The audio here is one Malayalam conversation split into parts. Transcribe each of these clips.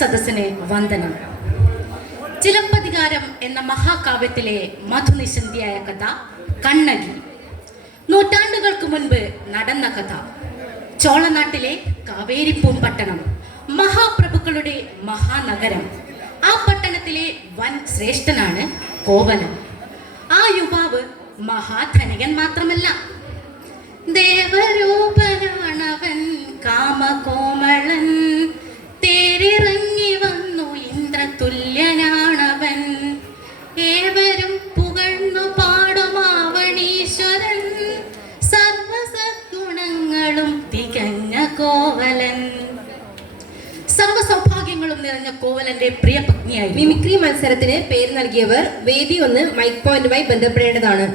സദസ്സിന് വന്ദനം. ചിലപ്പതികാരം എന്ന മഹാകാവ്യത്തിലെ മധുനിശന്തിയായ കഥ കണ്ണകി. നൂറ്റാണ്ടുകൾക്ക് മുൻപ് നടന്ന കഥ. ചോളനാട്ടിലെ കാവേരിപ്പൂമ്പട്ടണം, മഹാപ്രഭുക്കളുടെ മഹാനഗരം. ആ പട്ടണത്തിലെ വൻ ശ്രേഷ്ഠനാണ് കോവലൻ. ആ യുവാവ് മഹാധനികൻ മാത്രമല്ല, ദേവരൂപനാണവൻ, കാമകോമളൻ. തേരിറങ്ങി വന്നു ഇന്ദ്രതുല്യനാണവൻ. ഏവരും പുകഴ്ന്നു പാടുമാവണീശ്വരൻ, സർവസദ്ഗുണങ്ങളും തികഞ്ഞ കോവലൻ. സർവ്വസൗഭാഗ്യങ്ങളും നിറഞ്ഞ കോവലന്റെ പ്രിയ പത്നിയായി. മിമിക്രി മത്സരത്തിന് പേര് നൽകിയവർ വേദി 1 മൈക്ക് പോയിന്റുമായി ബന്ധപ്പെടേണ്ടതാണ്.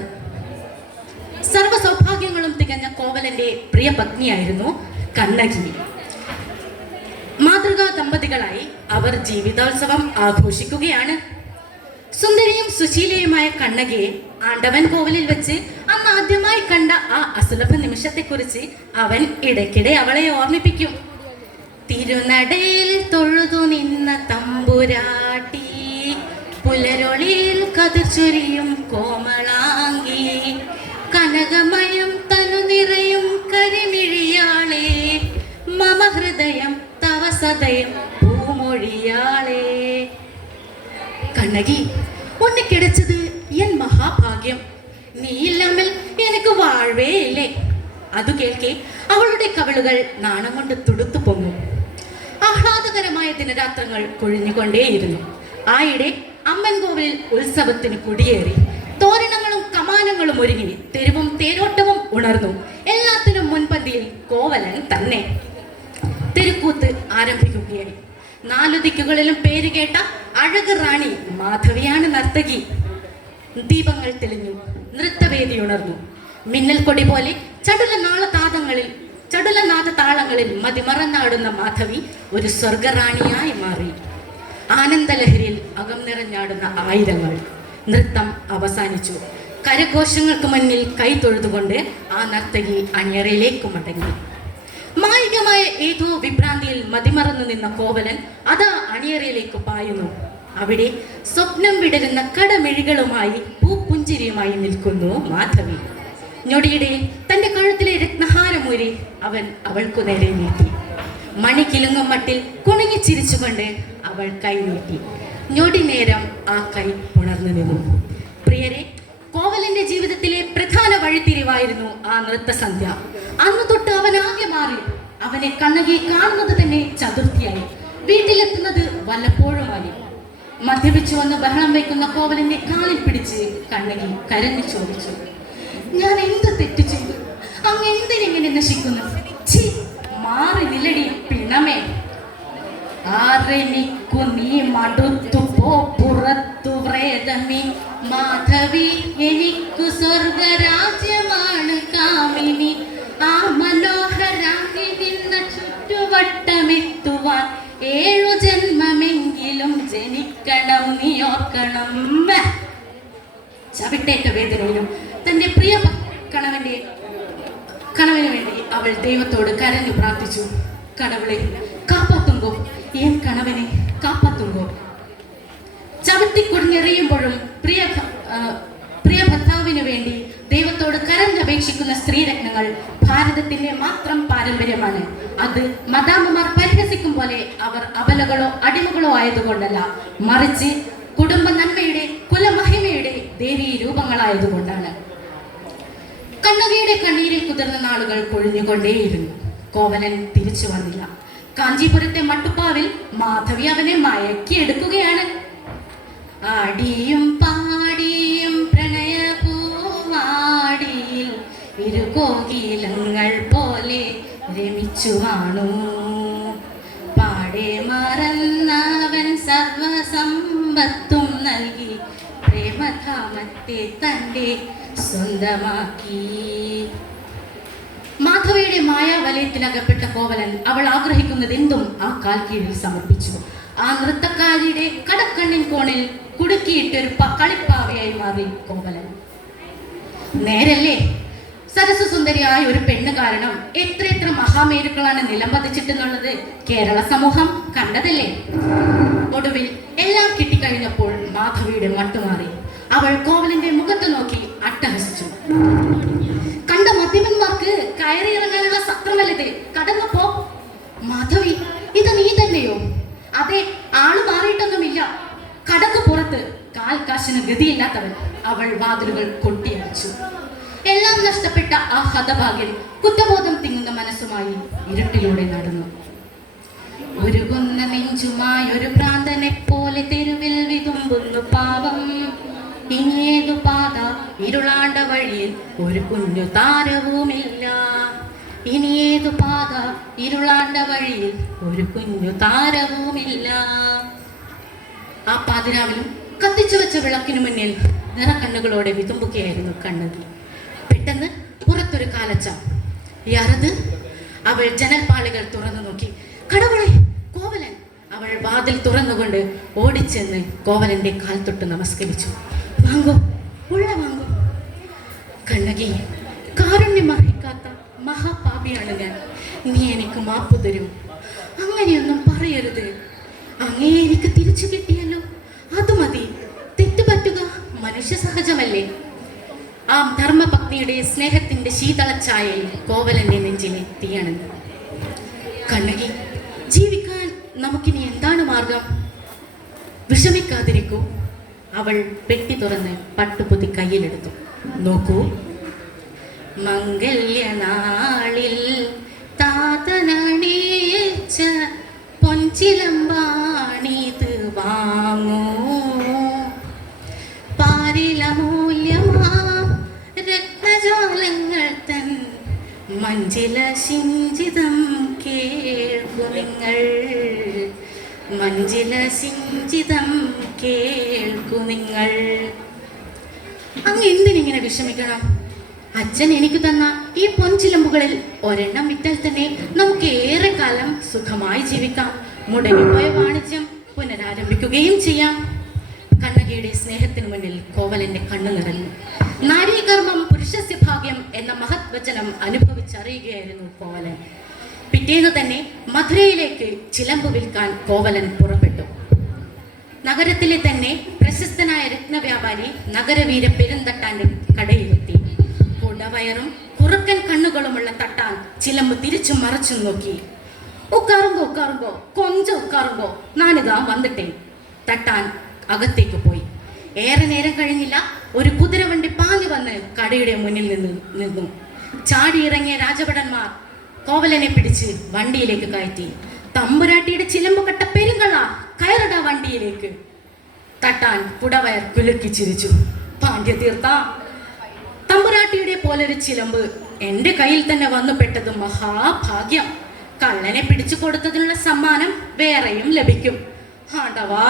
സർവ്വസൗഭാഗ്യങ്ങളും തികഞ്ഞ കോവലന്റെ പ്രിയ പത്നിയായിരുന്നു കണ്ണകി. മാതൃകാ ദമ്പതികളായി അവർ ജീവിതോത്സവം ആഘോഷിക്കുകയാണ്. സുന്ദരിയും സുശീലയുമായ കണ്ണകിയെ ആണ്ടവൻ കോവിലിൽ വെച്ച് അന്ന് ആദ്യമായി കണ്ട ആ അസുലഭ നിമിഷത്തെക്കുറിച്ച് അവൻ ഇടയ്ക്കിടെ അവളെ ഓർമ്മിപ്പിക്കും. തിരുനടയിൽ തൊഴുതു നിന്ന തമ്പുരാട്ടി, പുലരൊളിയിൽ കതിർച്ചൊരിയും കോമളാങ്കി, കനകമയം തനു നിറയും കരിമിഴിയാളെ, മമ ഹൃദയം തവ സദയം പൂമൊഴിയാളെ. കണ്ണകി, ഒന്നെ കിടച്ചത് എൻ മഹാഭാഗ്യം. നീയില്ലാമൽ എനിക്ക് വാഴ്വേ ഇല്ലേ. അതു കേൾക്കെ അവളുടെ കവിളുകൾ നാണം കൊണ്ട് തുടുത്തു പൊങ്ങും. ആഹ്ലാദകരമായ ദിനരാത്രങ്ങൾ കൊഴിഞ്ഞുകൊണ്ടേയിരുന്നു. ആയിടെ അമ്മൻ കോവിലിൽ ഉത്സവത്തിന് കുടിയേറി. തോരണങ്ങളും കമാനങ്ങളും ഒരുങ്ങി, തെരുവും തേരോട്ടവും ഉണർന്നു. എല്ലാത്തിനും മുൻപന്തിയിൽ കോവലൻ തന്നെ. തെരുക്കൂത്ത് ആരംഭിക്കുകയായി. 4 ദിക്കുകളിലും പേര് കേട്ട അഴക് റാണി മാധവിയാണ് നർത്തകി. ദീപങ്ങൾ തെളിഞ്ഞു, നൃത്തവേദി ഉണർന്നു. മിന്നൽ കൊടി പോലെ ചടുലനാഥ താളങ്ങളിൽ മതിമറന്നാടുന്ന മാധവി ഒരു സ്വർഗറാണിയായി മാറി. ആനന്ദലഹരിയിൽ അകം നിറഞ്ഞാടുന്ന ആയിരങ്ങൾ. നൃത്തം അവസാനിച്ചു. കരഘോഷങ്ങൾക്ക് മുന്നിൽ കൈ തൊഴുതുകൊണ്ട് ആ നർത്തകി അണിയറയിലേക്ക് മടങ്ങി. മായികമായ ഏതോ വിഭ്രാന്തിയിൽ മതിമറന്നു നിന്ന കോവലൻ അതാ അണിയറയിലേക്ക് പായുന്നു. അവിടെ സ്വപ്നം വിടരുന്ന കടമിഴികളുമായി പൂപ്പുഞ്ചിരിയുമായി നിൽക്കുന്നു മാധവി. ഞൊടിയിടെ തന്റെ കഴുത്തിലെ രത്നഹാരമൂരി അവൻ അവൾക്കു നേരെ നീട്ടി. മണി കിലുങ്ങും മട്ടിൽ കുണുങ്ങി ചിരിച്ചുകൊണ്ട് അവൾ കൈ നീട്ടി. ഞൊടി നേരം ആ കൈ ഉണർന്നു നിന്നു. പ്രിയരെ, കോവലന്റെ ജീവിതത്തിലെ പ്രധാന വഴിത്തിരിവായിരുന്നു ആ നൃത്തസന്ധ്യ. അന്ന് തൊട്ട് അവനാകെ മാറി. അവനെ കണ്ണകി കാണുന്നത് തന്നെ ചതുർത്ഥിയായി, വീട്ടിലെത്തുന്നത് വല്ലപ്പോഴുമായി. മദ്യപിച്ചു വന്ന് ബഹളം വയ്ക്കുന്ന കോവലന്റെ കാലിൽ പിടിച്ച് കണ്ണകി കരഞ്ഞു ചോദിച്ചു, ഞാൻ എന്ത് തെറ്റു ചെയ്തു? അങ്ങ് എന്തിനെങ്ങനെ നശിക്കുന്നു? മാറി നിലടി പിണമേ. ആരെനിക്കു നീ മടുത്തു പോ പുറത്തു വ്രേതമേ. മാധവി, എനിക്കു സ്വർഗരാജ്യമാണ് കാമിനി. ആ മനോഹരാങ്ങി നിന്ന ചുറ്റുവട്ടമെത്തുവാൻ 7 ജന്മമെങ്കിലും ജനിക്കണം, നീ ഓർക്കണം. ചവിട്ടേറ്റ വേദനയിലും തന്റെ പ്രിയ കണവന് വേണ്ടി അവൾ ദൈവത്തോട് കരഞ്ഞു പ്രാർത്ഥിച്ചു. കടവുളെ കാപ്പാത്തുങ്കോ, ഏൻ കണവനെ കാപ്പാത്തുങ്കോ. ചവിട്ടിക്കുടിഞ്ഞെറിയുമ്പോഴും പ്രിയ ഭർത്താവിന് വേണ്ടി ദൈവത്തോട് കരഞ്ഞപേക്ഷിക്കുന്ന സ്ത്രീരത്നങ്ങൾ ഭാരതത്തിന്റെ മാത്രം പാരമ്പര്യമാണ്. അത് മദാമ്മമാർ പരിഹസിക്കും പോലെ അവർ അബലകളോ അടിമകളോ ആയതുകൊണ്ടല്ല, മറിച്ച് കുടുംബ നന്മയുടെ കുലമഹിമയുടെ ദേവീ രൂപങ്ങളായതുകൊണ്ടാണ്. കണ്ണകിയുടെ കണ്ണീരിൽ കുതിർന്ന നാളുകൾ കൊഴിഞ്ഞുകൊണ്ടേയിരുന്നു. കോവലൻ തിരിച്ചു വന്നില്ല. കാഞ്ചീപുരത്തെ മട്ടുപ്പാവിൽ മാധവി അവനെ മയക്കിയെടുക്കുകയാണ്. ആടിയും പാടിയും പ്രണയപൂവാടിയിൽ ഇരുകോകിലങ്ങൾ പോലെ രമിച്ചു വാണു. പാടെ മറന്നവൻ സർവസമ്പത്തും നൽകി പ്രേമധാമത്തെ തൻ്റെ സ്വന്തമാക്കി. മാധവിയുടെ മായാവലയത്തിലകപ്പെട്ട കോവലൻ അവൾ ആഗ്രഹിക്കുന്നത് എന്തും ആ കാൽ കീഴിൽ സമർപ്പിച്ചു. ആ നൃത്തക്കാരിയുടെ കടക്കണ്ണിൻ കോണിൽ കുടുക്കിയിട്ടൊരു കളിപ്പാവയായി മാറി കോവലൻ. നേരല്ലേ, സരസസുന്ദരിയായ ഒരു പെണ്ണ് കാരണം എത്ര മഹാമേരുക്കളാണ് നിലംപതിച്ചിട്ടെന്നുള്ളത് കേരള സമൂഹം കണ്ടതല്ലേ. ഒടുവിൽ എല്ലാം കിട്ടിക്കഴിഞ്ഞപ്പോൾ മാധവിയുടെ മട്ടുമാറി. അവൾ കോവലന്റെ മുഖത്ത് നോക്കി അട്ടഹസിച്ചു. കണ്ട മദ്യപന്മാർക്ക് കയറിയിറങ്ങാനുള്ള സത്രമല്ലത്, കടന്നപ്പോ. മാധവി, ഇത് നീ തന്നെയോ? അതെ, ആള് മാറിയിട്ടൊന്നുമില്ല. കടക്ക് പുറത്ത് കാൽ കാശിന് ഗതിയില്ലാത്തവൻ. അവൾ വാതിലുകൾ കൊട്ടിയടച്ചു. എല്ലാം നഷ്ടപ്പെട്ട ആ ഹതഭാഗ്യൻ കുറ്റബോധം തിങ്ങുന്ന മനസ്സുമായി ഇരുട്ടിലൂടെ നടന്നു. ഒരുകുന്ന നെഞ്ചുമായി ഒരു ഭ്രാന്തനെ പോലെ തെരുവിൽ വിതുമ്പുന്നു പാവം. ഇനിയേതു പാത, ഇരുളാണ്ട വഴിയിൽ ഒരു കുഞ്ഞു താരവുമില്ല. ഇനിയേതു പാത, ഇരുളാണ്ട വഴിയിൽ ഒരു കുഞ്ഞു താരവുമില്ല. ആ പാതിരാവിലും കത്തിച്ചു വെച്ച വിളക്കിനു മുന്നിൽ നിറക്കണ്ണുകളോടെ വിതുമ്പുകയായിരുന്നു കണ്ണകി. പെട്ടെന്ന് പുറത്തൊരു കാലച്ച. യാരത്? അവൾ ജനൽപ്പാളികൾ തുറന്നു നോക്കി. കടവുളെ, കോവലൻ. അവൾ വാതിൽ തുറന്നുകൊണ്ട് ഓടിച്ചെന്ന് കോവലന്റെ കാൽ തൊട്ട് നമസ്കരിച്ചു. വാങ്ങൂ, ഉള്ള വാങ്ങൂ. കണ്ണകി, കാരുണ്യം അർഹിക്കാത്ത മഹാപാപിയാണ് ഞാൻ. നീ എനിക്ക് മാപ്പു തരൂ. അങ്ങനെയൊന്നും പറയരുത്. അങ്ങേ എനിക്ക് തിരിച്ചു കിട്ടിയല്ലോ, അത് മതി. തെറ്റുപറ്റുക മനുഷ്യ സഹജമല്ലേ. ആ ധർമ്മപത്നിയുടെ സ്നേഹത്തിന്റെ ശീതളച്ചായയിൽ കോവലന്റെ നെഞ്ചിലെ തീയണഞ്ഞു. കണ്ണകി, ജീവിക്കാൻ നമുക്കിനി എന്താണ് മാർഗം? വിഷമിക്കാതിരിക്കൂ. അവൾ പെട്ടി തുറന്ന് പട്ടുപൊതി കയ്യിലെടുത്തു. നോക്കൂ, മംഗല്യനാളിൽ താതനണിയിച്ച പൊൻചിലമ്പാണിത് വാങ്ങൂ. പാരിലമൂല്യമാ രത്നജാലങ്ങൾ തൻ മഞ്ചില സിഞ്ചിതം കേൾക്കു നിങ്ങൾ. മഞ്ചില സിഞ്ചിതം കേൾക്കു നിങ്ങൾ. അങ്ങ് എന്തിനിങ്ങനെ വിഷമിക്കണം? അച്ഛൻ എനിക്ക് തന്ന ഈ പൊൻചിലമ്പുകളിൽ ഒരെണ്ണം വിറ്റാൽ തന്നെ നമുക്ക് ഏറെ കാലം സുഖമായി ജീവിക്കാം. മുടങ്ങിപ്പോയ വാണിജ്യം പുനരാരംഭിക്കുകയും ചെയ്യാം. കണ്ണകിയുടെ സ്നേഹത്തിനു മുന്നിൽ കോവലന്റെ കണ്ണു നിറഞ്ഞു. നാരീകർമ്മം പുരുഷസ്യ ഭാഗ്യം എന്ന മഹത് വചനം അനുഭവിച്ചറിയുകയായിരുന്നു കോവലൻ. പിറ്റേന്ന് തന്നെ മധുരയിലേക്ക് ചിലമ്പ് വിൽക്കാൻ കോവലൻ പുറപ്പെട്ടു. നഗരത്തിലെ തന്നെ പ്രശസ്തനായ രത്നവ്യാപാരി നഗരവീര പെരുന്തട്ടാന്റെ കടയിലെത്തി. കുടവയറും കുറുക്കൻ കണ്ണുകളുമുള്ള തട്ടാൻ ചിലമ്പ് തിരിച്ചും മറച്ചും നോക്കി. ഉക്കാറുമ്പോ ഉക്കാറുമ്പോ കൊഞ്ചം ഉക്കാറുമ്പോ ഞാനിതാ വന്നിട്ടേ. തട്ടാൻ അകത്തേക്ക് പോയി. ഏറെ നേരം കഴിഞ്ഞില്ല, ഒരു കുതിരവണ്ടി പാഞ്ഞു വന്ന് കടയുടെ മുന്നിൽ നിന്നു. ചാടിയിറങ്ങിയ രാജഭടന്മാർ കോവലനെ പിടിച്ച് വണ്ടിയിലേക്ക് കയറ്റി. തമ്പുരാട്ടിയുടെ ചിലമ്പ് കെട്ട പെരുങ്കള, കയറട വണ്ടിയിലേക്ക്. തട്ടാൻ കുടവയർ കുലുക്കി ചിരിച്ചു. പാണ്ഡ്യതീർത്ത, തമ്പുരാട്ടിയുടെ പോലൊരു ചിലമ്പ് എന്റെ കയ്യിൽ തന്നെ വന്നു പെട്ടത് മഹാഭാഗ്യം. കള്ളനെ പിടിച്ചു കൊടുത്തതിനുള്ള സമ്മാനം വേറെയും ലഭിക്കും. ആണ്ടവാ.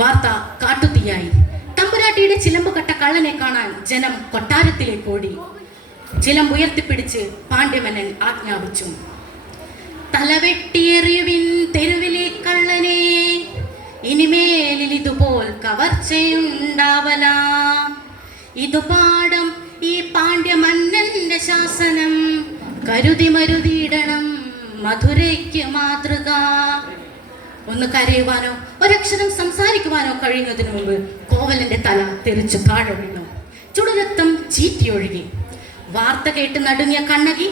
വാർത്ത കാട്ടുതീയായി. തമ്പുരാട്ടിയുടെ ചിലമ്പ് കെട്ട കള്ളനെ കാണാൻ ജനം കൊട്ടാരത്തിലേക്ക് ഓടി. ചിലമ്പ് ഉയർത്തിപ്പിടിച്ച് പാണ്ഡ്യമന്നൻ ആജ്ഞാപിച്ചു. തലവെട്ടിയെറിയുവിൻ തെരുവിലെ കള്ളനെ, ഇനിമേലിൽ ഇതുപോൽ കവർച്ചയുണ്ടാവല. ഇതു പാഠം ഈ പാണ്ഡ്യമന്നന്റെ ശാസനം. കരുതി മരുതിയിടണം മധുരയ്ക്ക് മാതൃക. ഒന്ന് കരയുവാനോ ഒരക്ഷരം സംസാരിക്കുവാനോ കഴിയുന്നതിന് മുമ്പ് കോവലന്റെ തല തെറിച്ചു താഴെ വീണു. ചുടുരക്തം ചീറ്റിയൊഴുകി. വാർത്ത കേട്ട് നടുങ്ങിയ കണ്ണകി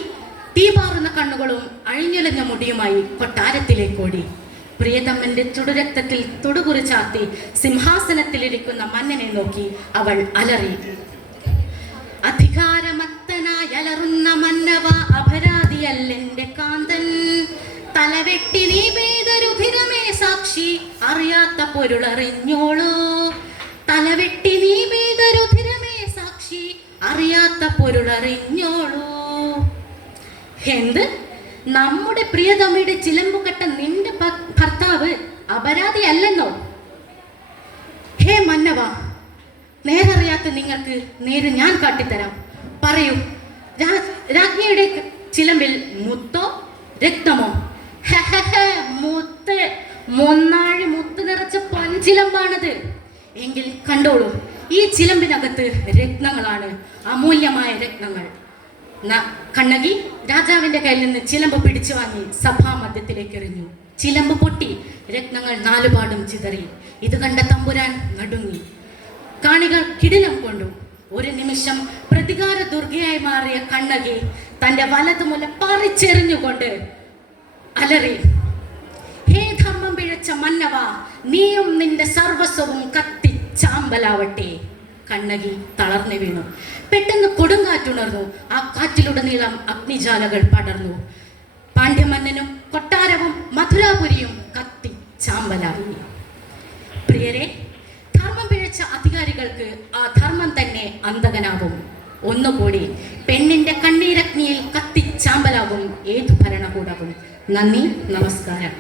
തീപാറുന്ന കണ്ണുകളും അഴിഞ്ഞുലഞ്ഞ മുടിയുമായി കൊട്ടാരത്തിലേക്ക് ഓടി. പ്രിയതമ്മന്റെ ചുടുരക്തത്തിൽ തൊടുകുറിച്ചാത്തി സിംഹാസനത്തിലിരിക്കുന്ന മന്നനെ നോക്കി അവൾ അലറി. അധികാരമത്തനായി അലറുന്ന മന്നവ, അപരാധിയല്ലെന്റെ കാന്തൻ. തലവെട്ടി നീ പെയ്ത രുധിരമേ സാക്ഷി, അറിയാത്ത പൊരുളറിഞ്ഞോളൂ. തലവെട്ടി നീ പെയ്ത രുധിരമേ സാക്ഷി, അറിയാത്ത പൊരുളറിഞ്ഞോളൂ. എന്ത്? നമ്മുടെ പ്രിയതമ്മയുടെ ചിലമ്പുകെട്ട നിന്റെ ഭർത്താവ് അപരാധിയല്ലെന്നോ? ഹേ മന്നവ, നേരറിയാത്ത നിങ്ങൾക്ക് നേരെ ഞാൻ കാട്ടിത്തരാം. പറയൂ, രാജ്ഞിയുടെ ചിലമ്പിൽ മുത്തോ രക്തമോ? മുത്ത്, മുന്നാഴി മുത്ത് നിറച്ച പഞ്ചിലമ്പാണത്. എങ്കിൽ കണ്ടോളൂ, ഈ ചിലമ്പിനകത്ത് രത്നങ്ങളാണ്, അമൂല്യമായ രത്നങ്ങൾ. കണ്ണകി രാജാവിന്റെ കയ്യിൽ നിന്ന് ചിലമ്പ് പിടിച്ചു വാങ്ങി സഭാമധ്യത്തിലേക്ക് എറിഞ്ഞു. ചിലമ്പ് പൊട്ടി, രത്നങ്ങൾ നാലുപാടും ചിതറി. ഇത് കണ്ട തമ്പുരാൻ നടുങ്ങി. കാണികൾ കിടിലം കൊണ്ടു. ഒരു നിമിഷം പ്രതികാര ദുർഗയായി മാറിയ കണ്ണകി തന്റെ വലതുമുല പറിച്ചെറിഞ്ഞുകൊണ്ട് അലറി, ഹേ ധർമ്മം പിഴച്ച മന്നവ, നീയും നിന്റെ സർവസ്വവും കത്തി ചാമ്പലാവട്ടെ. കണ്ണകി തളർന്നു വീണു. പെട്ടെന്ന് കൊടുങ്കാറ്റുണർന്നു. ആ കാറ്റിലുടനീളം അഗ്നിജാലകൾ പടർന്നു. പാണ്ഡ്യമന്നനും കൊട്ടാരവും മധുരാപുരിയും കത്തി ചാമ്പലായി. പ്രിയരെ, ധർമ്മം പിഴച്ച അധികാരികൾക്ക് ആ ധർമ്മം തന്നെ അന്തകനാവും. ഒന്നുകൂടി, പെണ്ണിന്റെ കണ്ണീരഗ്നിയിൽ കത്തി ചാമ്പലാകും ഏതു ഭരണകൂടവും. നന്ദി, നമസ്കാരം.